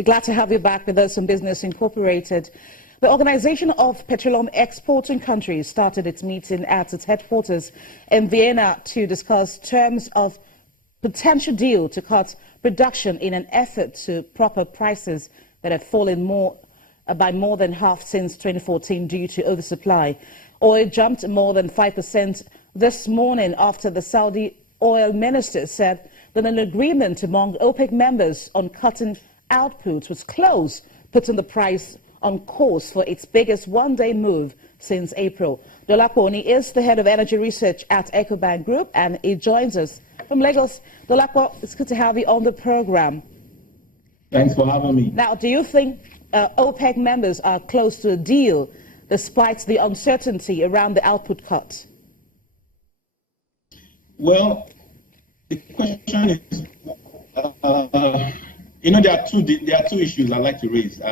We're glad to have you back with us on Business Incorporated. The Organization of Petroleum Exporting Countries started its meeting at its headquarters in Vienna to discuss terms of potential deal to cut production in an effort to proper prices that have fallen by more than half since 2014 due to oversupply. Oil jumped more than 5% this morning after the Saudi oil minister said that an agreement among OPEC members on cutting output was close, putting the price on course for its biggest one-day move since April. Dolapo Oni is the head of energy research at EcoBank Group, and he joins us from Lagos. Dolapo, it's good to have you on the program. Thanks for having me. Now, do you think OPEC members are close to a deal despite the uncertainty around the output cut? Well, the question is, there are two issues I'd like to raise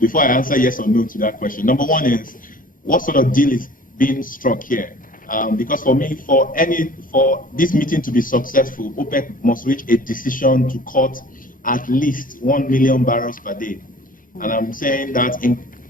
before I answer yes or no to that question. Number one is, what sort of deal is being struck here? Because for me, for this meeting to be successful, OPEC must reach a decision to cut at least 1 million barrels per day. And I'm saying that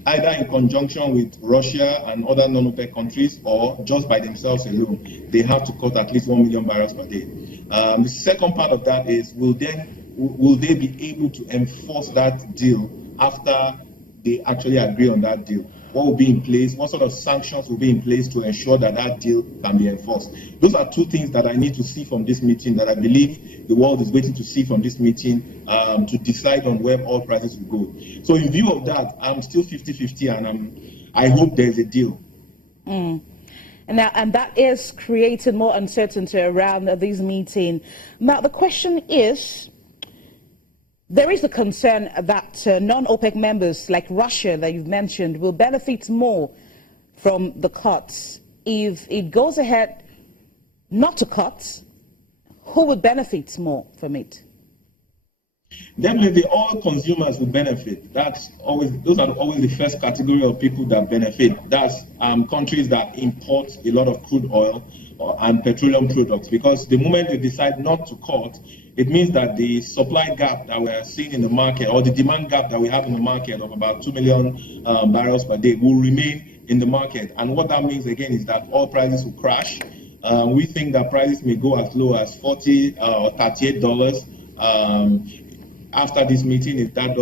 either in conjunction with Russia and other non-OPEC countries, or just by themselves alone, they have to cut at least 1 million barrels per day. The second part of that is, will they be able to enforce that deal after they actually agree on that deal? What will be in place? What sort of sanctions will be in place to ensure that that deal can be enforced? Those are two things that I need to see from this meeting, that I believe the world is waiting to see from this meeting to decide on where oil prices will go. So in view of that, I'm still 50-50, and I hope there's a deal. And that is creating more uncertainty around this meeting. Now, the question is, there is a concern that non-OPEC members like Russia that you've mentioned will benefit more from the cuts. If it goes ahead not to cut, who would benefit more from it? Definitely, all consumers will benefit. Those are always the first category of people that benefit. That's countries that import a lot of crude oil and petroleum products, because the moment they decide not to cut, it means that the supply gap that we're seeing in the market, or the demand gap that we have in the market of about 2 million barrels per day, will remain in the market. And what that means, again, is that oil prices will crash. We think that prices may go as low as $40 or $38 after this meeting, if that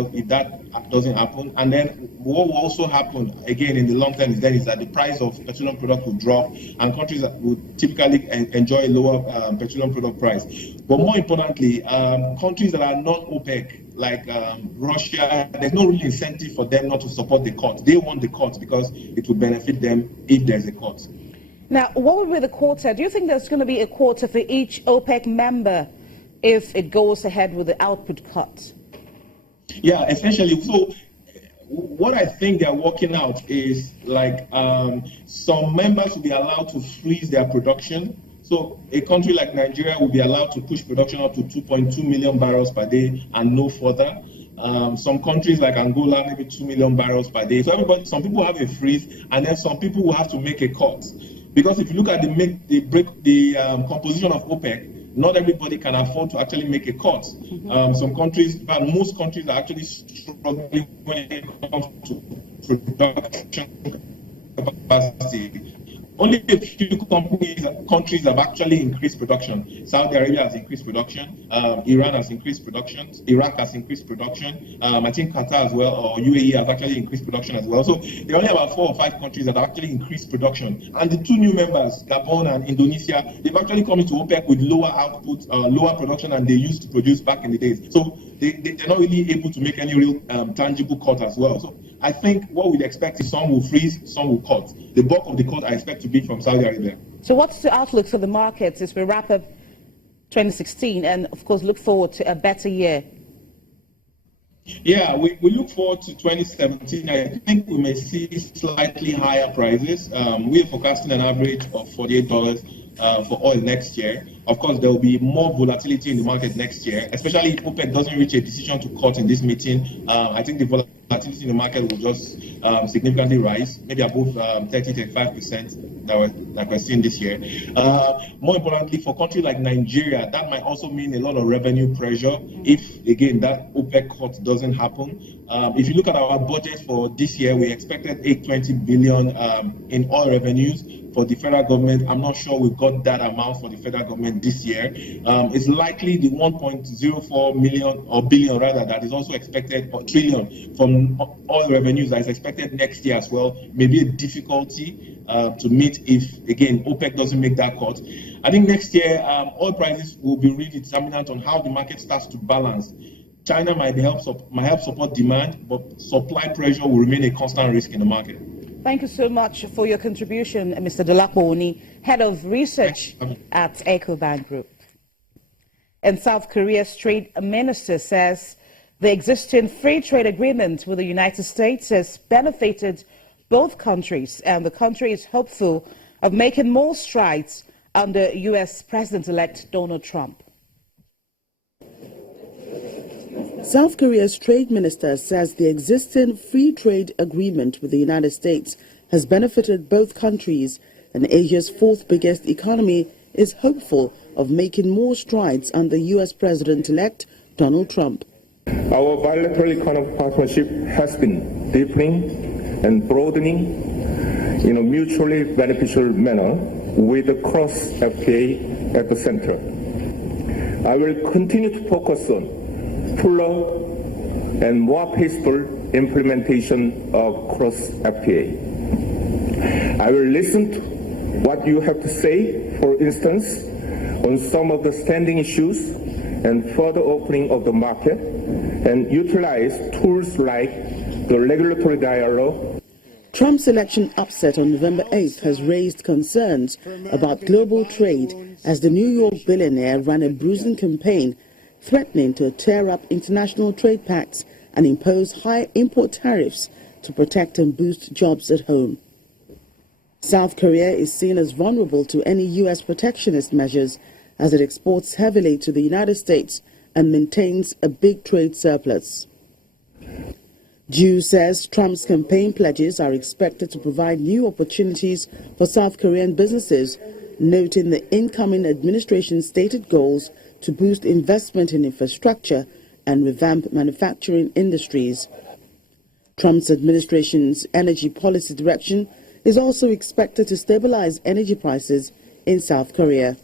doesn't happen. And then what will also happen, again, in the long term, is that the price of petroleum product will drop, and countries that will typically enjoy a lower petroleum product price. But more importantly, countries that are not OPEC, like Russia, there's no real incentive for them not to support the cut. They want the cut because it will benefit them if there's a cut. Now, what would be the quota? Do you think there's going to be a quota for each OPEC member if it goes ahead with the output cut? Yeah, essentially. So what I think they're working out is like some members will be allowed to freeze their production. So a country like Nigeria will be allowed to push production up to 2.2 million barrels per day and no further. Some countries like Angola, maybe 2 million barrels per day. So some people have a freeze, and then some people will have to make a cut. Because if you look at the composition of OPEC, not everybody can afford to actually make a cut. Some countries, in fact, most countries are actually struggling when it comes to production capacity. Only a few countries have actually increased production. Saudi Arabia has increased production. Iran has increased production. Iraq has increased production. I think Qatar as well, or UAE, has actually increased production as well. So there are only about 4 or 5 countries that have actually increased production. And the 2 new members, Gabon and Indonesia, they've actually come into OPEC with lower output, lower production than they used to produce back in the days. So they're not really able to make any real tangible cut as well. So I think what we'd expect is some will freeze, some will cut. The bulk of the cut I expect to be from Saudi Arabia. So what's the outlook for the markets as we wrap up 2016 and, of course, look forward to a better year? Yeah, we look forward to 2017. I think we may see slightly higher prices. We are forecasting an average of $48 for oil next year. of course, there will be more volatility in the market next year, especially if OPEC doesn't reach a decision to cut in this meeting. I think the volatility in the market will just significantly rise, maybe above 30-35% that we're seeing this year. More importantly, for a country like Nigeria, that might also mean a lot of revenue pressure if, again, that OPEC cut doesn't happen. If you look at our budget for this year, we expected $820 billion in oil revenues for the federal government. I'm not sure we've got that amount for the federal government this year. It's likely the 1.04 million or billion rather that is also expected, or trillion from oil revenues that is expected next year as well. Maybe a difficulty to meet if, again, OPEC doesn't make that cut. I think next year oil prices will be really determinant on how the market starts to balance. China might help support demand, but supply pressure will remain a constant risk in the market. Thank you so much for your contribution, Mr. Dolapo Oni, Head of Research at EcoBank Group. And South Korea's trade minister says the existing free trade agreement with the United States has benefited both countries, and the country is hopeful of making more strides under U.S. President-elect Donald Trump. South Korea's trade minister says the existing free trade agreement with the United States has benefited both countries, and Asia's fourth biggest economy is hopeful of making more strides under U.S. President-elect Donald Trump. Our bilateral economic partnership has been deepening and broadening in a mutually beneficial manner with the cross-FTA at the center. I will continue to focus on fuller and more peaceful implementation of cross-FTA. I will listen to what you have to say, for instance, on some of the standing issues and further opening of the market, and utilize tools like the regulatory dialogue. Trump's election upset on November 8th has raised concerns about global trade as the New York billionaire ran a bruising campaign threatening to tear up international trade pacts and impose high import tariffs to protect and boost jobs at home. South Korea is seen as vulnerable to any U.S. protectionist measures as it exports heavily to the United States and maintains a big trade surplus. Ju says Trump's campaign pledges are expected to provide new opportunities for South Korean businesses, noting the incoming administration's stated goals to boost investment in infrastructure and revamp manufacturing industries. Trump's administration's energy policy direction is also expected to stabilize energy prices in South Korea.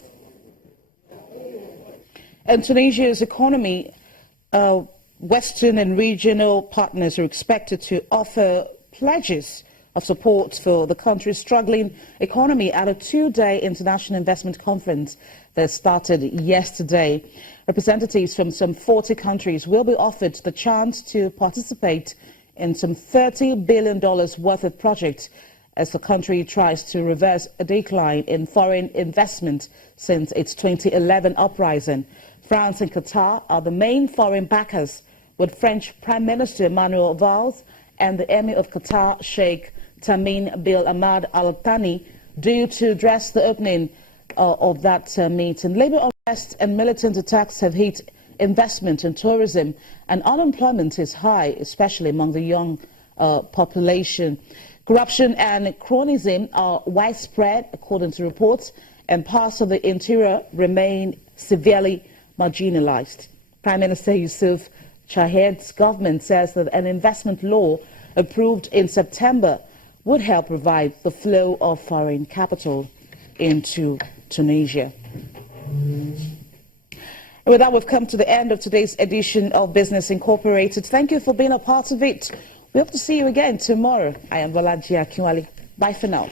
And Tunisia's economy, Western and regional partners are expected to offer pledges of support for the country's struggling economy at a two-day international investment conference that started yesterday. Representatives from some 40 countries will be offered the chance to participate in some $30 billion worth of projects as the country tries to reverse a decline in foreign investment since its 2011 uprising. France and Qatar are the main foreign backers, with French Prime Minister Manuel Valls and the Emir of Qatar, Sheikh Tamim bin Hamad Al Thani, due to address the opening of that meeting. Labor unrest and militant attacks have hit investment in tourism, and unemployment is high, especially among the young population. Corruption and cronyism are widespread, according to reports, and parts of the interior remain severely marginalized. Prime Minister Yusuf Chahed's government says that an investment law approved in September would help revive the flow of foreign capital into Tunisia. And with that, we've come to the end of today's edition of Business Incorporated. Thank you for being a part of it. We hope to see you again tomorrow. I am Bolaji Akinwale. Bye for now.